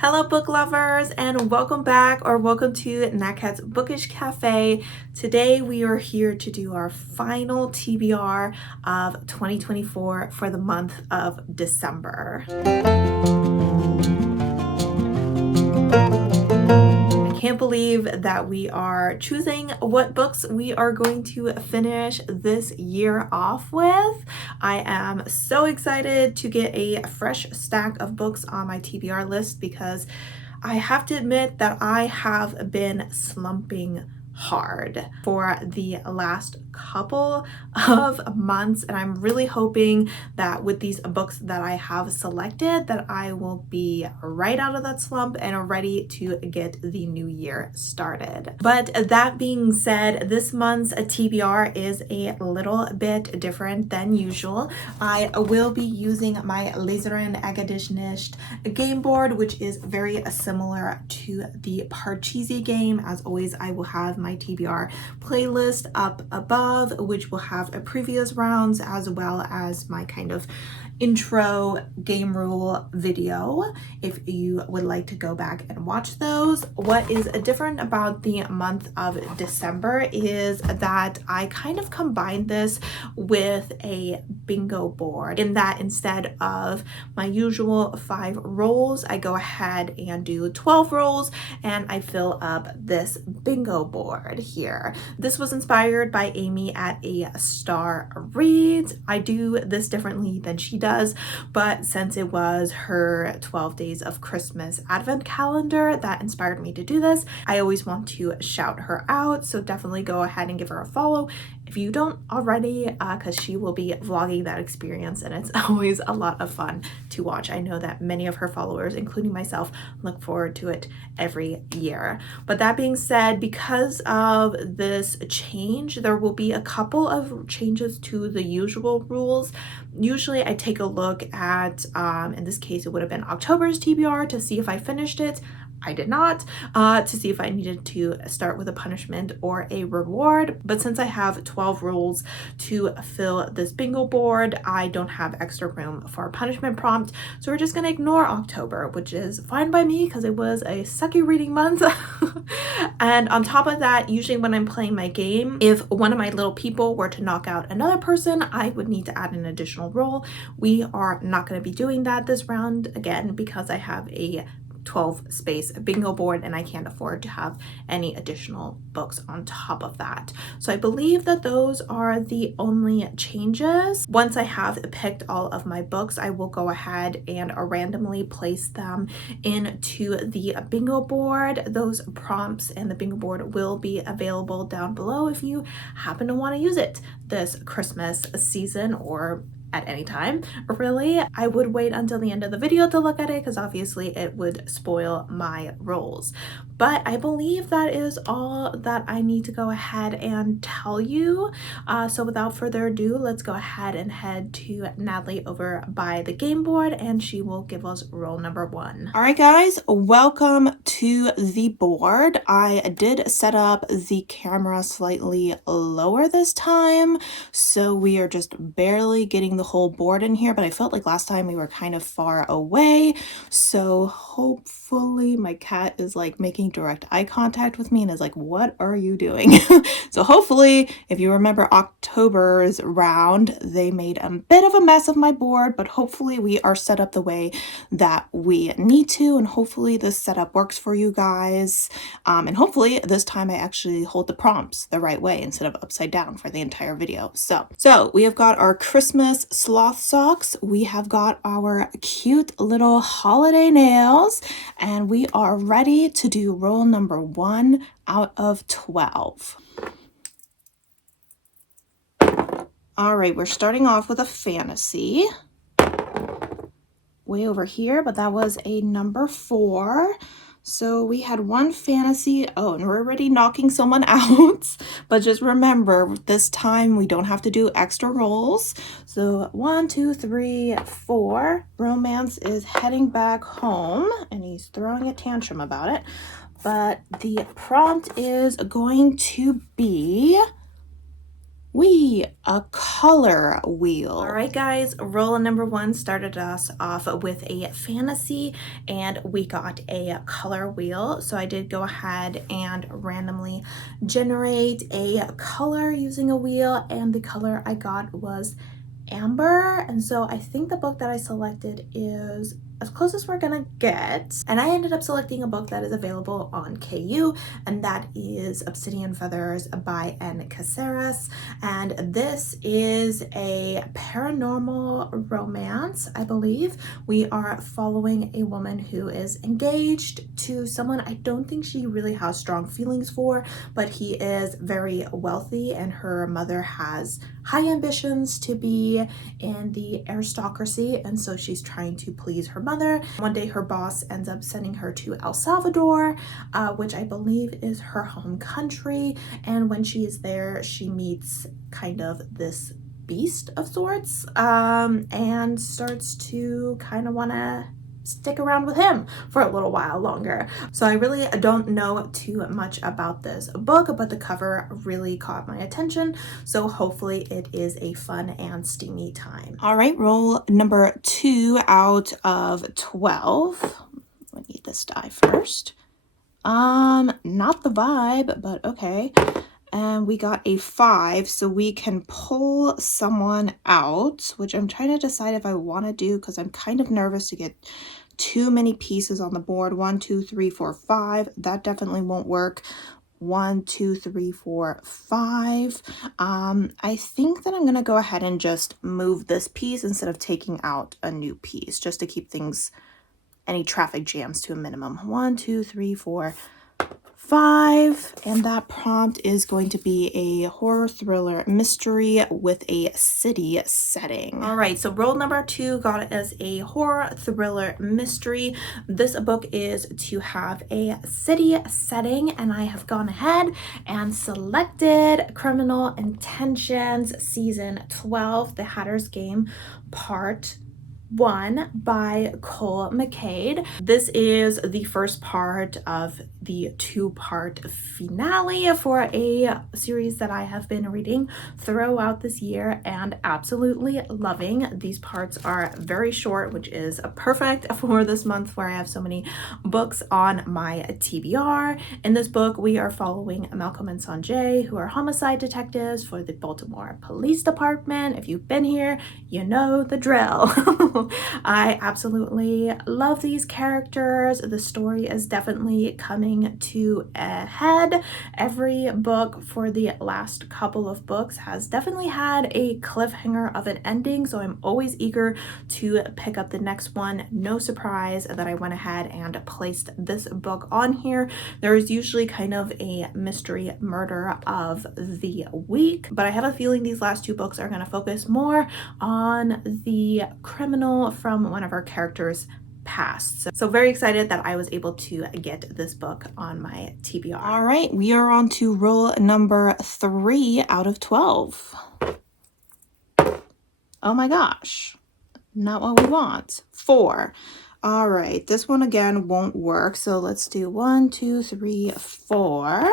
Hello book lovers, and welcome back or welcome to Natcat's Bookish Cafe. Today we are here to do our final TBR of 2024 for the month of December. I can't believe that we are choosing what books we are going to finish this year off with. I am so excited to get a fresh stack of books on my TBR list because I have to admit that I have been slumping hard for the last couple of months, and I'm really hoping that with these books that I have selected that I will be right out of that slump and ready to get the new year started. But that being said, this month's TBR is a little bit different than usual. I will be using my Laseren Agedishnisht game board, which is very similar to the Parcheesi game. As always, I will have my TBR playlist up above, which will have a previous rounds as well as my kind of intro game rule video if you would like to go back and watch those. What is different about the month of December is that I kind of combined this with a bingo board, in that instead of my usual 5 rolls, I go ahead and do 12 rolls and I fill up this bingo board here. This was inspired by Amy at A Star Reads. I do this differently than she does, but since it was her 12 Days of Christmas Advent calendar that inspired me to do this, I always want to shout her out, so definitely go ahead and give her a follow if you don't already, because she will be vlogging that experience and it's always a lot of fun to watch. I know that many of her followers, including myself, look forward to it every year. But that being said, because of this change, there will be a couple of changes to the usual rules. Usually I take a look at, in this case it would have been October's TBR to see if I finished it. I did not, to see if I needed to start with a punishment or a reward. But since I have 12 rules to fill this bingo board, I don't have extra room for a punishment prompt. So we're just going to ignore October, which is fine by me because it was a sucky reading month. And on top of that, usually when I'm playing my game, if one of my little people were to knock out another person, I would need to add an additional roll. We are not going to be doing that this round, again, because I have a 12 space bingo board and I can't afford to have any additional books on top of that. So I believe that those are the only changes. Once I have picked all of my books, I will go ahead and randomly place them into the bingo board. Those prompts and the bingo board will be available down below if you happen to want to use it this Christmas season or at any time. Really, I would wait until the end of the video to look at it because obviously it would spoil my rolls. But I believe that is all that I need to go ahead and tell you. So without further ado, let's go ahead and head to Natalie over by the game board and she will give us roll number 1. All right, guys, welcome to the board. I did set up the camera slightly lower this time, so we are just barely getting the whole board in here, but I felt like last time we were kind of far away, so hopefully my cat is like making direct eye contact with me and is like, what are you doing? So hopefully, if you remember October's round, they made a bit of a mess of my board, but hopefully we are set up the way that we need to, and hopefully this setup works for you guys, and hopefully this time I actually hold the prompts the right way instead of upside down for the entire video. So we have got our Christmas sloth socks, we have got our cute little holiday nails, and we are ready to do roll number 1 out of 12. All right, we're starting off with a fantasy way over here, but that was a number 4. So we had one fantasy. Oh, and we're already knocking someone out. But just remember, this time we don't have to do extra rolls. So 1, 2, 3, 4. Romance is heading back home and he's throwing a tantrum about it. But the prompt is going to be A color wheel. All right, guys, roll number 1 started us off with a fantasy, and we got a color wheel. So I did go ahead and randomly generate a color using a wheel, and the color I got was amber. And so I think the book that I selected is as close as we're gonna get. And I ended up selecting a book that is available on KU, and that is Obsidian Feathers by N. Caceres. And this is a paranormal romance, I believe. We are following a woman who is engaged to someone I don't think she really has strong feelings for, but he is very wealthy, and her mother has high ambitions to be in the aristocracy, and so she's trying to please her mother. One day her boss ends up sending her to El Salvador, which I believe is her home country, and when she is there she meets kind of this beast of sorts, and starts to kind of want to stick around with him for a little while longer. So I really don't know too much about this book, but the cover really caught my attention. So hopefully it is a fun and steamy time. All right, roll number 2 out of 12. I need this die first. Not the vibe, but okay. And we got a 5, so we can pull someone out, which I'm trying to decide if I want to do, because I'm kind of nervous to get too many pieces on the board. 1, 2, 3, 4, 5. That definitely won't work. 1, 2, 3, 4, 5. I think that I'm gonna go ahead and just move this piece instead of taking out a new piece, just to keep things, any traffic jams, to a minimum. 1, 2, 3, 4, 5, and that prompt is going to be a horror thriller mystery with a city setting. All right, so roll number 2 got it as a horror thriller mystery. This book is to have a city setting, and I have gone ahead and selected Criminal Intentions Season 12, The Hatter's Game, Part 1 by Cole McCade. This is the first part of the 2-part finale for a series that I have been reading throughout this year and absolutely loving. These parts are very short, which is perfect for this month where I have so many books on my TBR. In this book, we are following Malcolm and Sanjay, who are homicide detectives for the Baltimore Police Department. If you've been here, you know the drill. I absolutely love these characters. The story is definitely coming to a head. Every book for the last couple of books has definitely had a cliffhanger of an ending, so I'm always eager to pick up the next one. No surprise that I went ahead and placed this book on here. There is usually kind of a mystery murder of the week, but I have a feeling these last 2 books are going to focus more on the criminal from one of our characters' past. So very excited that I was able to get this book on my TBR. All right, we are on to roll number 3 out of 12. Oh my gosh, not what we want. 4. All right, this one again won't work, so let's do 1, 2, 3, 4,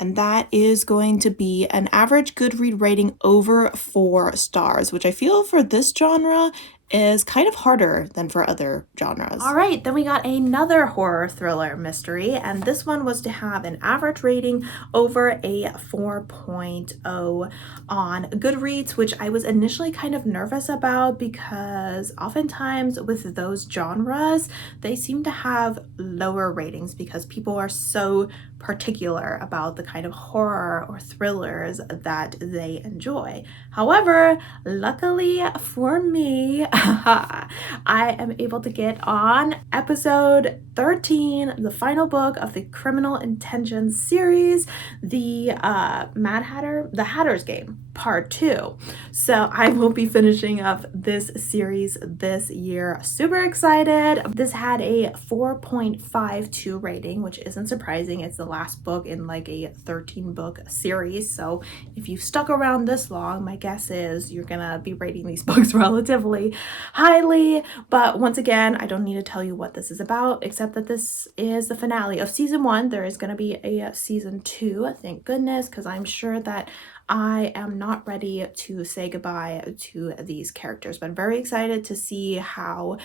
and that is going to be an average Goodread rating over 4 stars, which I feel for this genre is kind of harder than for other genres. All right, then we got another horror thriller mystery, and this one was to have an average rating over a 4.0 on Goodreads, which I was initially kind of nervous about because oftentimes with those genres, they seem to have lower ratings because people are so particular about the kind of horror or thrillers that they enjoy. However, luckily for me, I am able to get on episode 13, the final book of the Criminal Intentions series, the The Hatter's Game, Part 2. So I will be finishing up this series this year. Super excited. This had a 4.52 rating, which isn't surprising. It's the last book in like a 13-book series. So if you've stuck around this long, my guess is you're gonna be rating these books relatively highly. But once again, I don't need to tell you what this is about, except that this is the finale of season 1. There is gonna be a season 2, thank goodness, because I'm sure that I am not ready to say goodbye to these characters, but I'm very excited to see how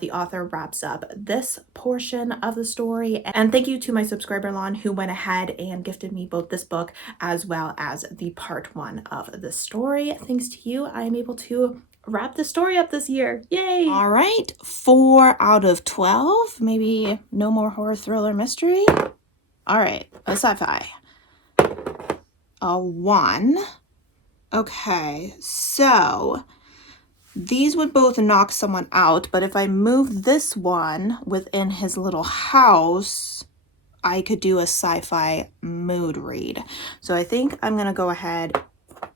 the author wraps up this portion of the story. And thank you to my subscriber Lon, who went ahead and gifted me both this book as well as the part 1 of the story. Thanks to you, I am able to wrap the story up this year. Yay! All right, 4 out of 12. Maybe no more horror, thriller, mystery. All right, a sci-fi. A 1. Okay, so these would both knock someone out, but if I move this one within his little house, I could do a sci-fi mood read. So I think I'm gonna go ahead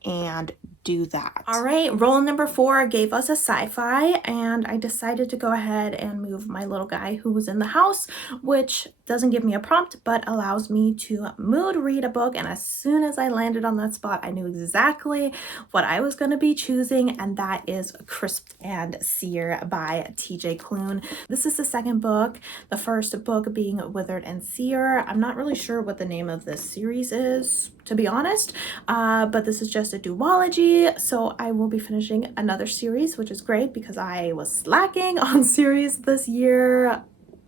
and do that. All right, roll number 4 gave us a sci-fi, and I decided to go ahead and move my little guy who was in the house, which doesn't give me a prompt but allows me to mood read a book. And as soon as I landed on that spot, I knew exactly what I was going to be choosing, and that is Crisp and Sear by TJ Klune. This is the second book, the first book being Withered and Sear. I'm not really sure what the name of this series is, to be honest, but this is just a duology, so I will be finishing another series, which is great because I was slacking on series this year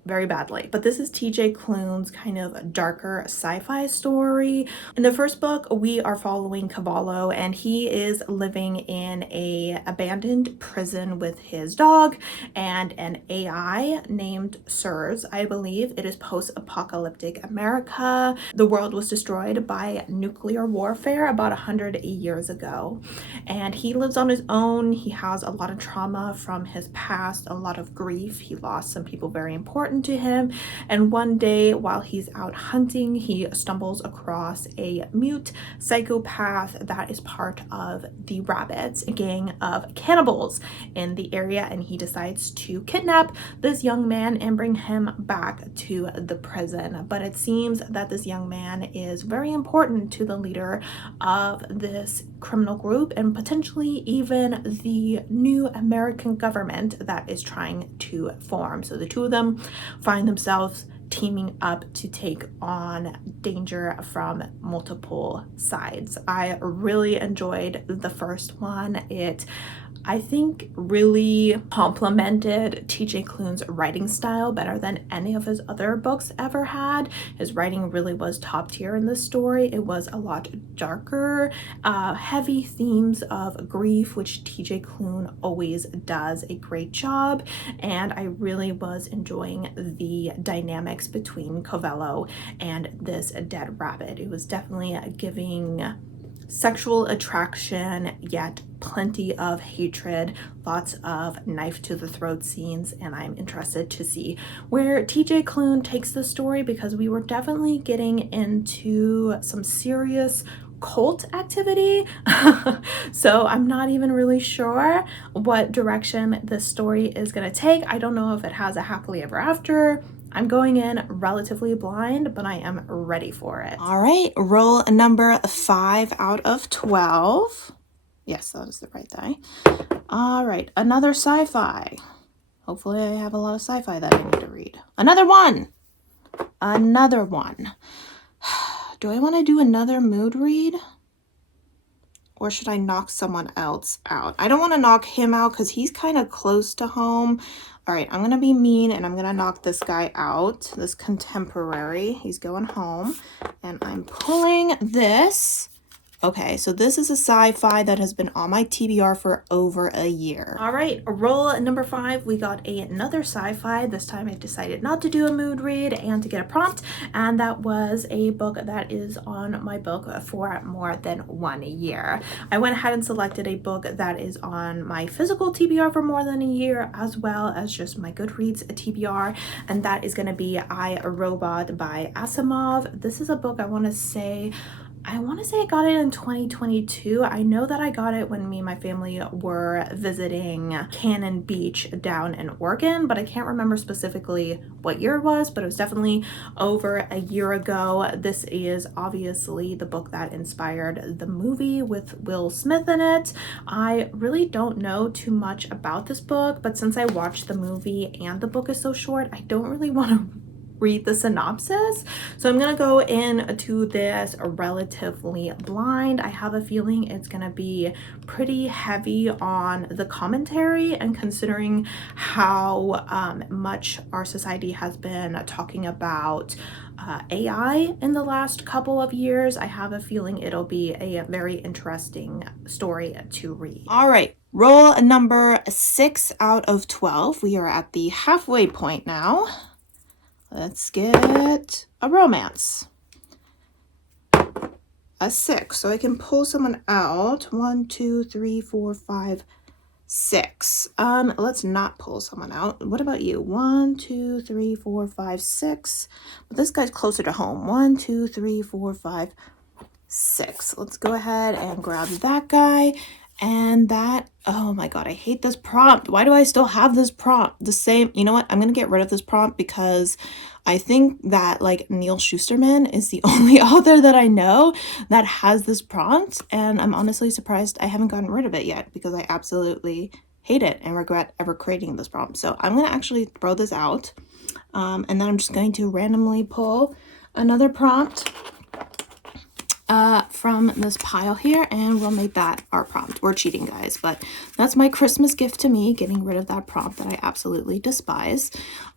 very badly. But this is TJ Klune's kind of darker sci-fi story. In the first book, we are following Cavallo, and he is living in a abandoned prison with his dog and an AI named Sirs. I believe it is post-apocalyptic America. The world was destroyed by nuclear warfare about 100 years ago, and he lives on his own. He has a lot of trauma from his past, a lot of grief. He lost some people very important to him, and one day while he's out hunting, he stumbles across a mute psychopath that is part of the Rabbits, a gang of cannibals in the area, and he decides to kidnap this young man and bring him back to the prison. But it seems that this young man is very important to the leader of this criminal group and potentially even the new American government that is trying to form. So the two of them find themselves teaming up to take on danger from multiple sides. I really enjoyed the first one. It, I think, really complemented TJ Klune's writing style better than any of his other books ever had. His writing really was top tier in this story. It was a lot darker, heavy themes of grief, which TJ Klune always does a great job, and I really was enjoying the dynamics between Cavallo and this dead rabbit. It was definitely giving sexual attraction, yet plenty of hatred, lots of knife to the throat scenes, and I'm interested to see where TJ Klune takes the story, because we were definitely getting into some serious cult activity. So I'm not even really sure what direction this story is going to take. I don't know if it has a happily ever after. I'm going in relatively blind, but I am ready for it. All right, roll number 5 out of 12. Yes, that is the right die. All right, another sci-fi. Hopefully I have a lot of sci-fi that I need to read. Another one. Another one. Do I want to do another mood read? Or should I knock someone else out? I don't want to knock him out because he's kind of close to home. All right, I'm going to be mean and I'm going to knock this guy out, this contemporary. He's going home. And I'm pulling this. Okay, so this is a sci-fi that has been on my TBR for over a year. All right, roll number 5. We got another sci-fi. This time I decided not to do a mood read and to get a prompt, and that was a book that is on my book for more than 1 year. I went ahead and selected a book that is on my physical TBR for more than a year, as well as just my Goodreads TBR, and that is going to be I, Robot by Asimov. This is a book I want to say I got it in 2022. I know that I got it when me and my family were visiting Cannon Beach down in Oregon, but I can't remember specifically what year it was, but it was definitely over a year ago. This is obviously the book that inspired the movie with Will Smith in it. I really don't know too much about this book, but since I watched the movie and the book is so short, I don't really want to read the synopsis. So I'm gonna go into this relatively blind. I have a feeling it's gonna be pretty heavy on the commentary, and considering how much our society has been talking about AI in the last couple of years, I have a feeling it'll be a very interesting story to read. All right, roll number 6 out of 12. We are at the halfway point now. Let's get a romance. A 6, so I can pull someone out. 1, 2, 3, 4, 5, 6. Let's not pull someone out. What about you? 1, 2, 3, 4, 5, 6. But this guy's closer to home. 1, 2, 3, 4, 5, 6. Let's go ahead and grab that guy. And that, oh my god, I hate this prompt. Why do I still have this prompt? The same, you know what? I'm gonna get rid of this prompt because I think that like Neil Shusterman is the only author that I know that has this prompt, and I'm honestly surprised I haven't gotten rid of it yet because I absolutely hate it and regret ever creating this prompt. So I'm gonna actually throw this out, and then I'm just going to randomly pull another prompt from this pile here, and we'll make that our prompt. We're cheating, guys, but that's my Christmas gift to me, getting rid of that prompt that I absolutely despise.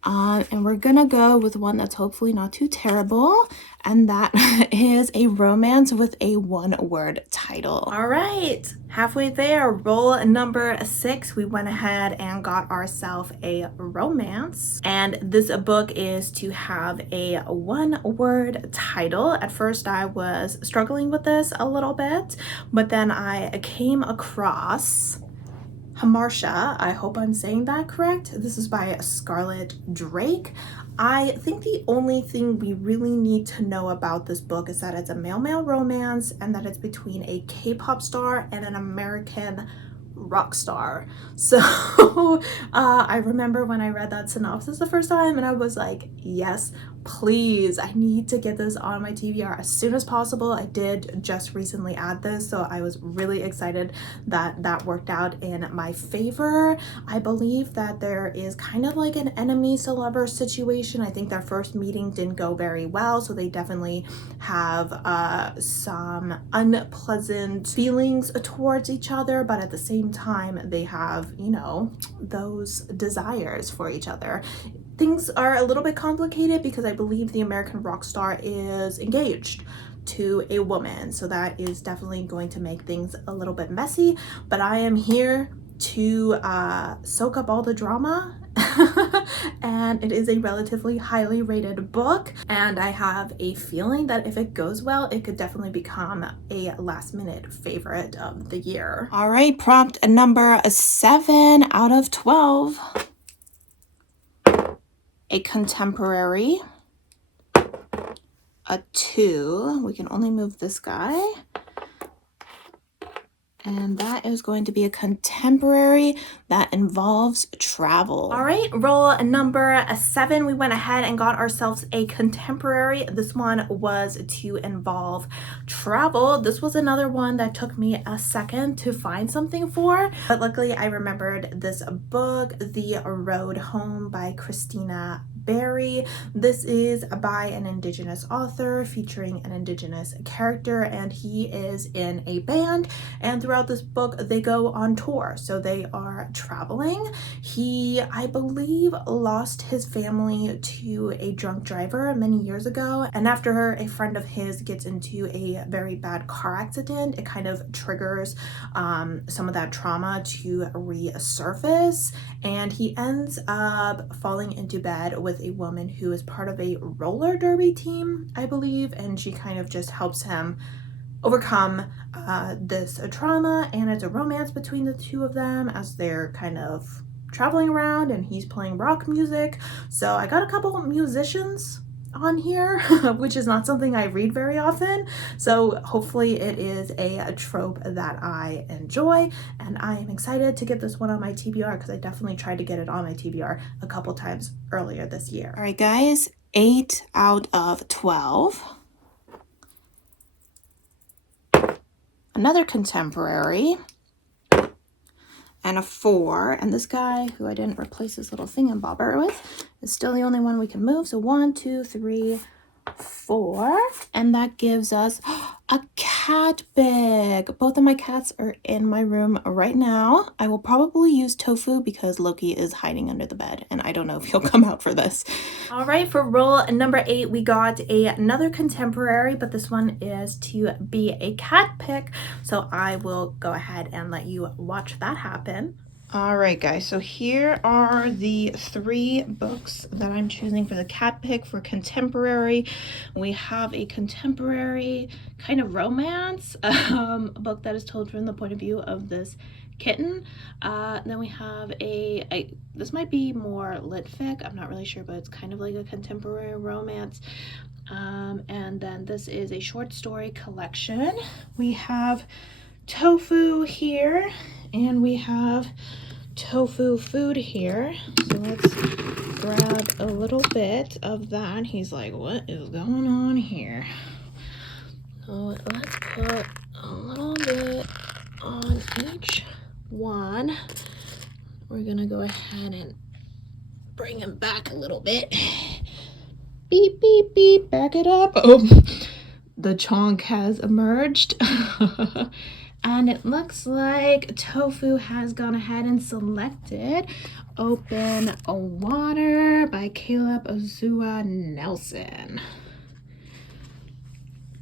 And we're gonna go with one that's hopefully not too terrible, and that is a romance with a one-word title. All right, halfway there, roll number 6. We went ahead and got ourselves a romance, and this book is to have a one-word title. At first I was struggling with this a little bit, but then I came across Hamartia. I hope I'm saying that correct. This is by Scarlett Drake. I think the only thing we really need to know about this book is that it's a male-male romance and that it's between a K-pop star and an American rock star. So I remember when I read that synopsis the first time and I was like, yes, please, I need to get this on my TBR as soon as possible. I did just recently add this, so I was really excited that that worked out in my favor. I believe that there is kind of like an enemies to lovers situation. I think their first meeting didn't go very well, so they definitely have some unpleasant feelings towards each other, but at the same time they have, you know, those desires for each other. Things are a little bit complicated because I believe the American rock star is engaged to a woman, so that is definitely going to make things a little bit messy, but I am here to soak up all the drama. And it is a relatively highly rated book, and I have a feeling that if it goes well, it could definitely become a last minute favorite of the year. All right, prompt number 7 out of 12. A contemporary, a 2, we can only move this guy, and that is going to be a contemporary that involves travel. All right, roll number 7. We went ahead and got ourselves a contemporary. This one was to involve travel. This was another one that took me a second to find something for, but luckily I remembered this book, The Road Home by Christina Berry. This is by an Indigenous author featuring an Indigenous character, and he is in a band, and throughout this book they go on tour, so they are traveling. He, I believe, lost his family to a drunk driver many years ago, and after a friend of his gets into a very bad car accident, it kind of triggers some of that trauma to resurface, and he ends up falling into bed with a woman who is part of a roller derby team, I believe, and she kind of just helps him overcome this trauma, and it's a romance between the two of them as they're kind of traveling around, and he's playing rock music. So I got a couple of musicians on here, which is not something I read very often, so hopefully it is a trope that I enjoy, and I am excited to get this one on my TBR because I definitely tried to get it on my TBR a couple times earlier this year. All right, guys, 8 out of 12. Another contemporary, and a 4. And this guy, who I didn't replace this little thingamabobber with, is still the only one we can move. So 1, 2, 3, 4. And that gives us a cat bag. Both of my cats are in my room right now. I will probably use Tofu because Loki is hiding under the bed, and I don't know if he'll come out for this. All right, for roll number 8, we got another contemporary, but this one is to be a cat pick. So I will go ahead and let you watch that happen. All right, guys, so here are the 3 books that I'm choosing for the cat pick for contemporary. We have a contemporary kind of romance, a book that is told from the point of view of this kitten. Then we have this might be more lit fic, I'm not really sure, but it's kind of like a contemporary romance. And then this is a short story collection. We have Tofu here, and we have tofu food here. So let's grab a little bit of that. He's like, what is going on here? So let's put a little bit on each one. We're gonna go ahead and bring him back a little bit. Beep, beep, beep, back it up. Oh, the chonk has emerged. And it looks like Tofu has gone ahead and selected Open Water by Caleb Ozua Nelson.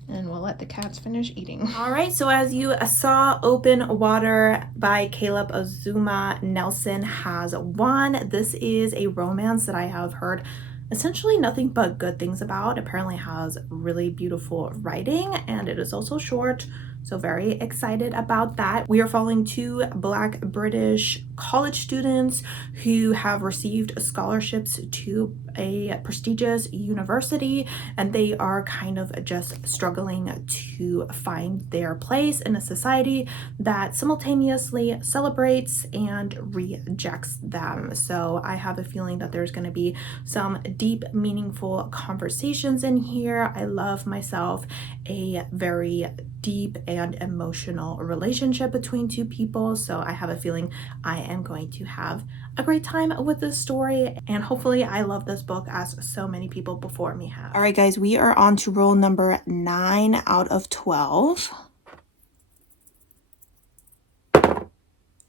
And we'll let the cats finish eating. All right, so as you saw, Open Water by Caleb Ozuma Nelson has won. This is a romance that I have heard essentially nothing but good things about. Apparently has really beautiful writing, and it is also short. So very excited about that. We are following 2 Black British college students who have received scholarships to a prestigious university, and they are kind of just struggling to find their place in a society that simultaneously celebrates and rejects them. So I have a feeling that there's going to be some deep, meaningful conversations in here. I love myself a very deep and emotional relationship between 2 people, so I have a feeling I am going to have a great time with this story, and hopefully I love this book as so many people before me have. All right, guys, we are on to roll number 9 out of 12.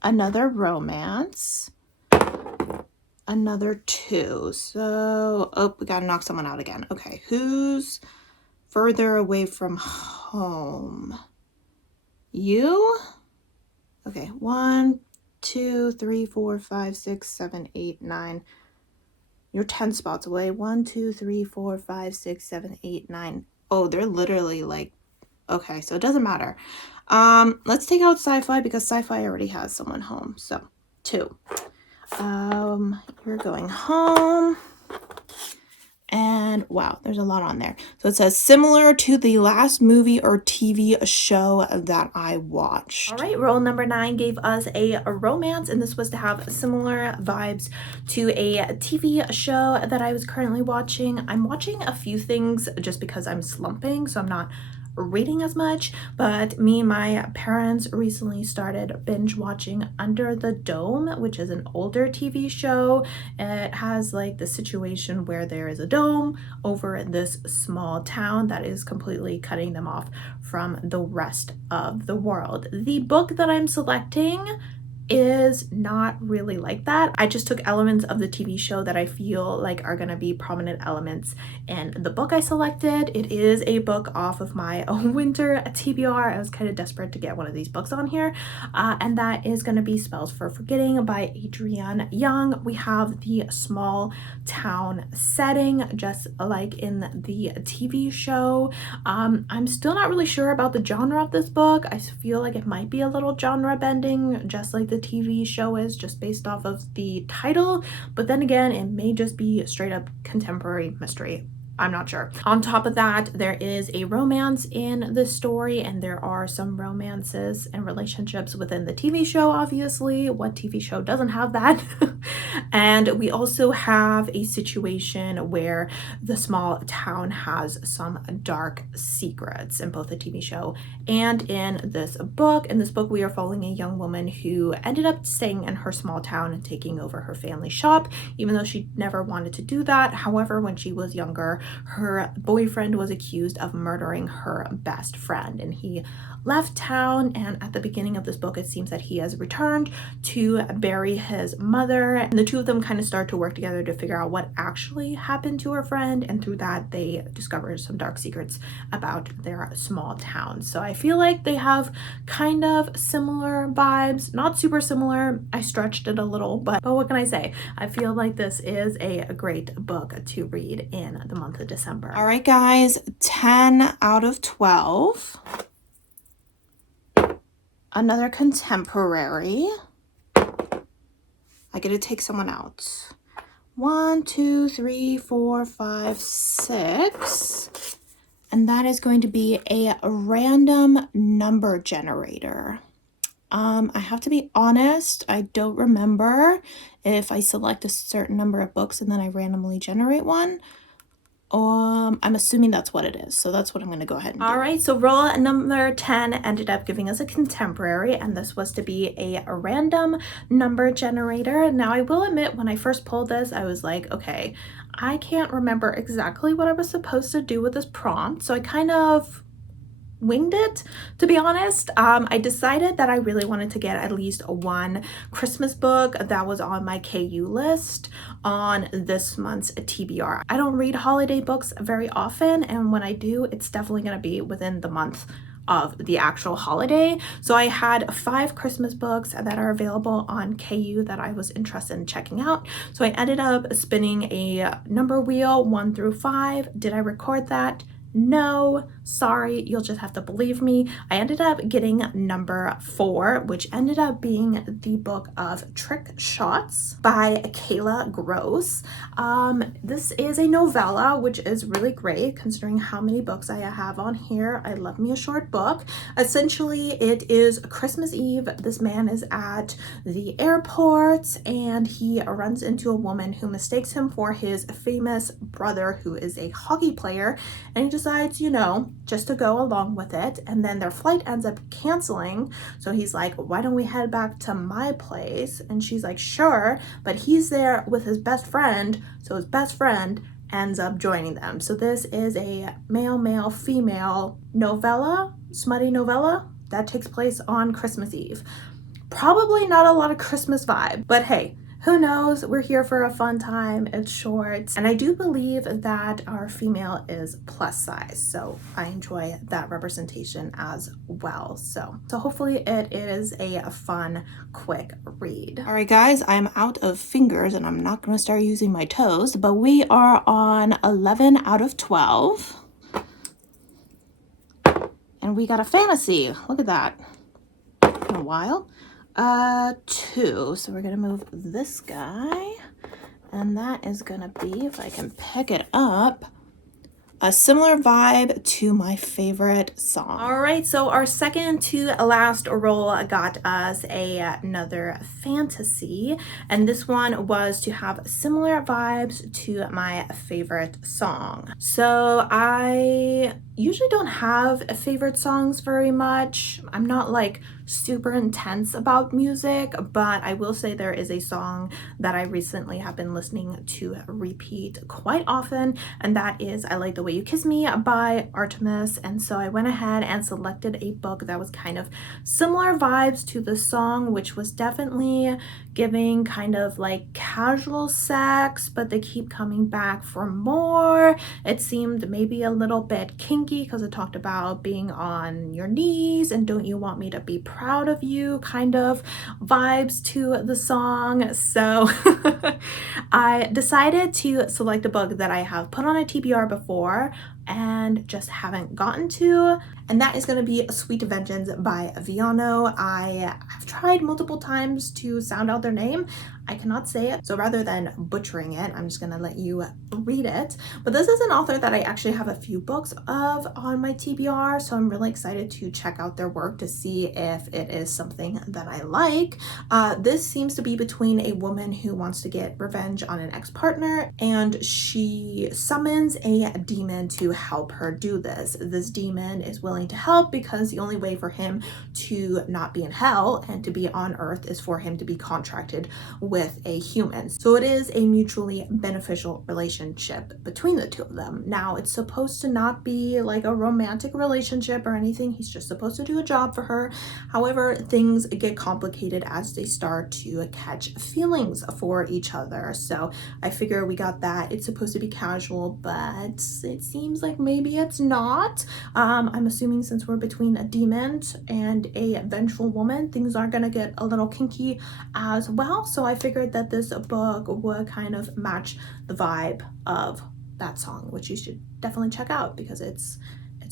Another romance. Another 2. So, oh, we gotta knock someone out again. Okay, who's further away from home? You? Okay, 1, 2, 3, 4, 5, 6, 7, 8, 9. You're 10 spots away. 1, 2, 3, 4, 5, 6, 7, 8, 9. Oh, they're literally like, okay, so it doesn't matter. Let's take out sci-fi because sci-fi already has someone home. So 2. You're going home. And wow, there's a lot on there. So it says similar to the last movie or TV show that I watched. All right, roll number 9 gave us a romance, and this was to have similar vibes to a TV show that I was currently watching. I'm watching a few things just because I'm slumping, so I'm not reading as much, but me and my parents recently started binge watching Under the Dome, which is an older TV show. It has like the situation where there is a dome over this small town that is completely cutting them off from the rest of the world. The book that I'm selecting is not really like that. I just took elements of the TV show that I feel like are going to be prominent elements in the book I selected. It is a book off of my winter TBR. I was kind of desperate to get one of these books on here, and that is going to be Spells for Forgetting by Adrienne Young. We have the small town setting just like in the TV show. I'm still not really sure about the genre of this book. I feel like it might be a little genre bending, just like the TV show is, just based off of the title, but then again, it may just be straight up contemporary mystery. I'm not sure. On top of that, there is a romance in the story, and there are some romances and relationships within the TV show, obviously. What TV show doesn't have that? And we also have a situation where the small town has some dark secrets in both the TV show and in this book. In this book, we are following a young woman who ended up staying in her small town and taking over her family shop, even though she never wanted to do that. However, when she was younger, her boyfriend was accused of murdering her best friend, and he left town. And at the beginning of this book, it seems that he has returned to bury his mother, and the two of them kind of start to work together to figure out what actually happened to her friend, and through that they discover some dark secrets about their small town. So I feel like they have kind of similar vibes, not super similar. I stretched it a little, but what can I say? I feel like this is a great book to read in the month of December. All right, guys, 10 out of 12. Another contemporary. I get to take someone out. 1, 2, 3, 4, 5, 6. And that is going to be a random number generator. I have to be honest, I don't remember if I select a certain number of books and then I randomly generate one. I'm assuming that's what it is, so that's what I'm going to go ahead and do. All right, so roll number 10 ended up giving us a contemporary, and this was to be a random number generator. Now, I will admit, when I first pulled this, I was like, okay, I can't remember exactly what I was supposed to do with this prompt, so I kind of winged it, to be honest. I decided that I really wanted to get at least one Christmas book that was on my KU list on this month's TBR. I don't read holiday books very often, and when I do, it's definitely going to be within the month of the actual holiday. So I had 5 Christmas books that are available on KU that I was interested in checking out. So I ended up spinning a number wheel 1 through 5. Did I record that? No, sorry, you'll just have to believe me. I ended up getting number 4, which ended up being the book of Trick Shots by Kayla Gross. This is a novella, which is really great considering how many books I have on here. I love me a short book. Essentially, it is Christmas Eve. This man is at the airport and he runs into a woman who mistakes him for his famous brother, who is a hockey player, and he decides, you know, just to go along with it. And then their flight ends up canceling. So he's like, why don't we head back to my place? And she's like, sure. But he's there with his best friend. So his best friend ends up joining them. So this is a male, female novella, smutty novella that takes place on Christmas Eve. Probably not a lot of Christmas vibe, but hey, who knows? We're here for a fun time. It's short. And I do believe that our female is plus size. So I enjoy that representation as well. So hopefully it is a fun, quick read. All right, guys, I'm out of fingers and I'm not going to start using my toes, but we are on 11 out of 12. And we got a fantasy. Look at that. In a while. 2. So we're gonna move this guy, and that is gonna be, if I can pick it up, a similar vibe to my favorite song. All right, so our second to last roll got us another fantasy, and this one was to have similar vibes to my favorite song. So I usually don't have favorite songs very much. I'm not like super intense about music, but I will say there is a song that I recently have been listening to repeat quite often, and that is I Like the Way You Kiss Me by Artemis. And so I went ahead and selected a book that was kind of similar vibes to the song, which was definitely giving kind of like casual sex, but they keep coming back for more. It seemed maybe a little bit kinky because it talked about being on your knees and don't you want me to be proud of you kind of vibes to the song. So I decided to select a book that I have put on a TBR before and just haven't gotten to, and that is going to be Sweet Vengeance by Viano. I have tried multiple times to sound out their name. I cannot say it, so rather than butchering it, I'm just gonna let you read it. But this is an author that I actually have a few books of on my TBR, so I'm really excited to check out their work to see if it is something that I like. This seems to be between a woman who wants to get revenge on an ex-partner, and she summons a demon to help her do this. This demon is willing to help because the only way for him to not be in hell and to be on earth is for him to be contracted with a human. So it is a mutually beneficial relationship between the two of them. Now, it's supposed to not be like a romantic relationship or anything. He's just supposed to do a job for her. However, things get complicated as they start to catch feelings for each other. So I figure we got that. It's supposed to be casual, but it seems like maybe it's not. I'm assuming since we're between a demon and a vengeful woman, things are gonna get a little kinky as well. So I figured that this book would kind of match the vibe of that song, which you should definitely check out because it's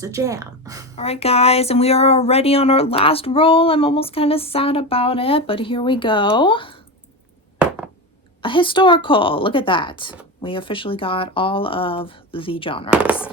a jam. All right, guys, and we are already on our last roll. I'm almost kind of sad about it, but here we go. A historical, look at that. We officially got all of the genres.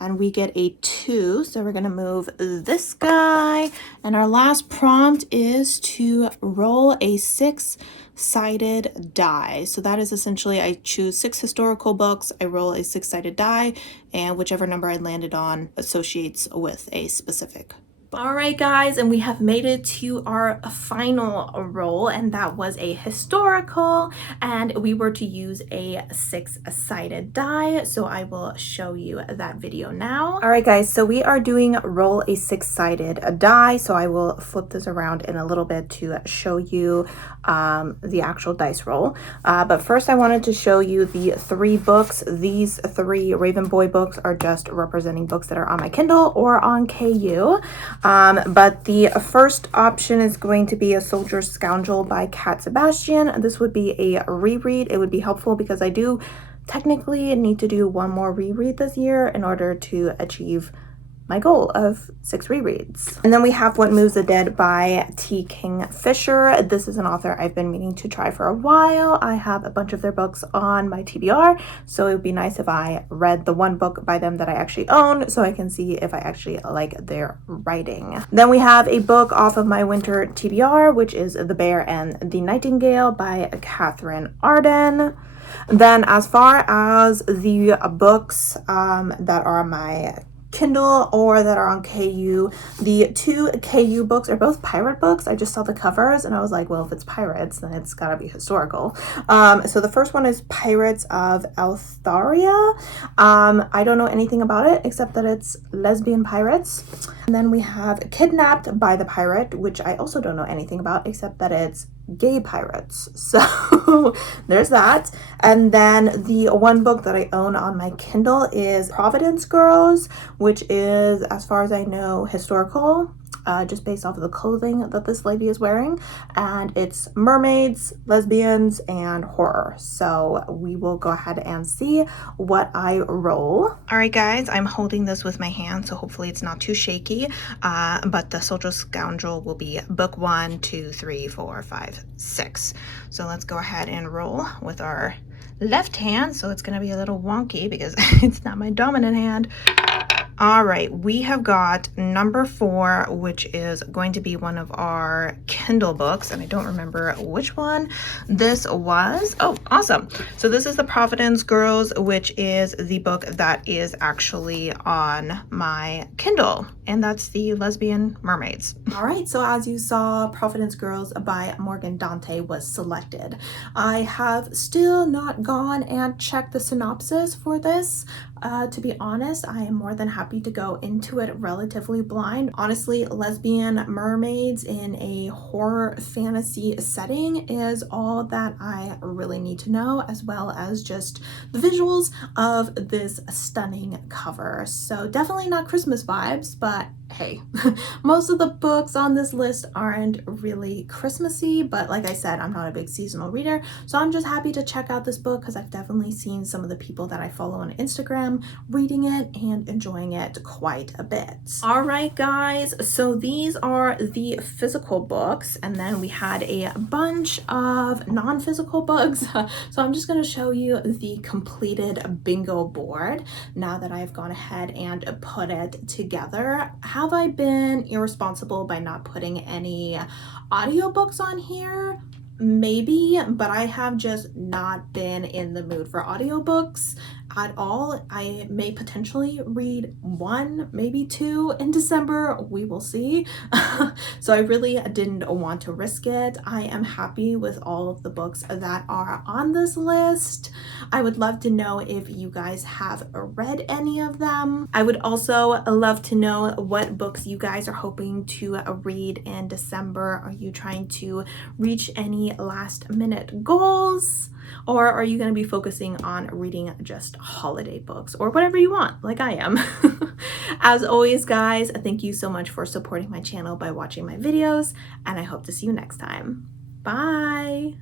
And we get a 2, so we're gonna move this guy. And our last prompt is to roll a 6-sided die. So that is essentially, I choose 6 historical books, I roll a 6-sided die, and whichever number I landed on associates with a specific book. All right, guys, and we have made it to our final roll, and that was a historical, and we were to use a 6-sided die, so I will show you that video now. All right, guys, so we are doing roll a 6-sided die, so I will flip this around in a little bit to show you the actual dice roll. But first I wanted to show you the 3 books. These 3 Raven Boy books are just representing books that are on my Kindle or on KU. But the first option is going to be A Soldier's Scoundrel by Cat Sebastian. This would be a reread. It would be helpful because I do technically need to do 1 more reread this year in order to achieve my goal of 6 rereads. And then we have What Moves the Dead by T. Kingfisher. This is an author I've been meaning to try for a while. I have a bunch of their books on my TBR, so it would be nice if I read the 1 book by them that I actually own so I can see if I actually like their writing. Then we have a book off of my winter TBR, which is The Bear and the Nightingale by Catherine Arden. Then as far as the books that are on my Kindle or that are on KU, the 2 KU books are both pirate books. I just saw the covers and I was like, well, if it's pirates, then it's gotta be historical. So the first one is Pirates of Eltharia. I don't know anything about it except that it's lesbian pirates. And then we have Kidnapped by the Pirate, which I also don't know anything about except that it's gay pirates. So there's that. And then the 1 book that I own on my Kindle is Providence Girls, which is, as far as I know, historical, just based off of the clothing that this lady is wearing. And it's mermaids, lesbians, and horror. So we will go ahead and see what I roll. All right, guys, I'm holding this with my hand, so hopefully it's not too shaky. But The Soldier's Scoundrel will be book 1, 2, 3, 4, 5, 6. So let's go ahead and roll with our left hand. So it's going to be a little wonky because it's not my dominant hand. All right, we have got number 4, which is going to be one of our Kindle books, and I don't remember which one this was. Oh, awesome. So this is The Providence Girls, which is the book that is actually on my Kindle, and that's the lesbian mermaids. All right, so as you saw, Providence Girls by Morgan Dante was selected. I have still not gone and checked the synopsis for this. To be honest, I am more than happy to go into it relatively blind. Honestly, lesbian mermaids in a horror fantasy setting is all that I really need to know, as well as just the visuals of this stunning cover. So definitely not Christmas vibes, but hey, most of the books on this list aren't really Christmassy, but like I said, I'm not a big seasonal reader, so I'm just happy to check out this book because I've definitely seen some of the people that I follow on Instagram reading it and enjoying it quite a bit. All right, guys, so these are the physical books, and then we had a bunch of non-physical books. So I'm just going to show you the completed bingo board now that I've gone ahead and put it together. Have I been irresponsible by not putting any audiobooks on here? Maybe, but I have just not been in the mood for audiobooks at all. I may potentially read one, maybe two in December. We will see. So I really didn't want to risk it. I am happy with all of the books that are on this list. I would love to know if you guys have read any of them. I would also love to know what books you guys are hoping to read in December. Are you trying to reach any last minute goals? Or are you going to be focusing on reading just holiday books or whatever you want, like I am? As always, guys, thank you so much for supporting my channel by watching my videos, and I hope to see you next time. Bye!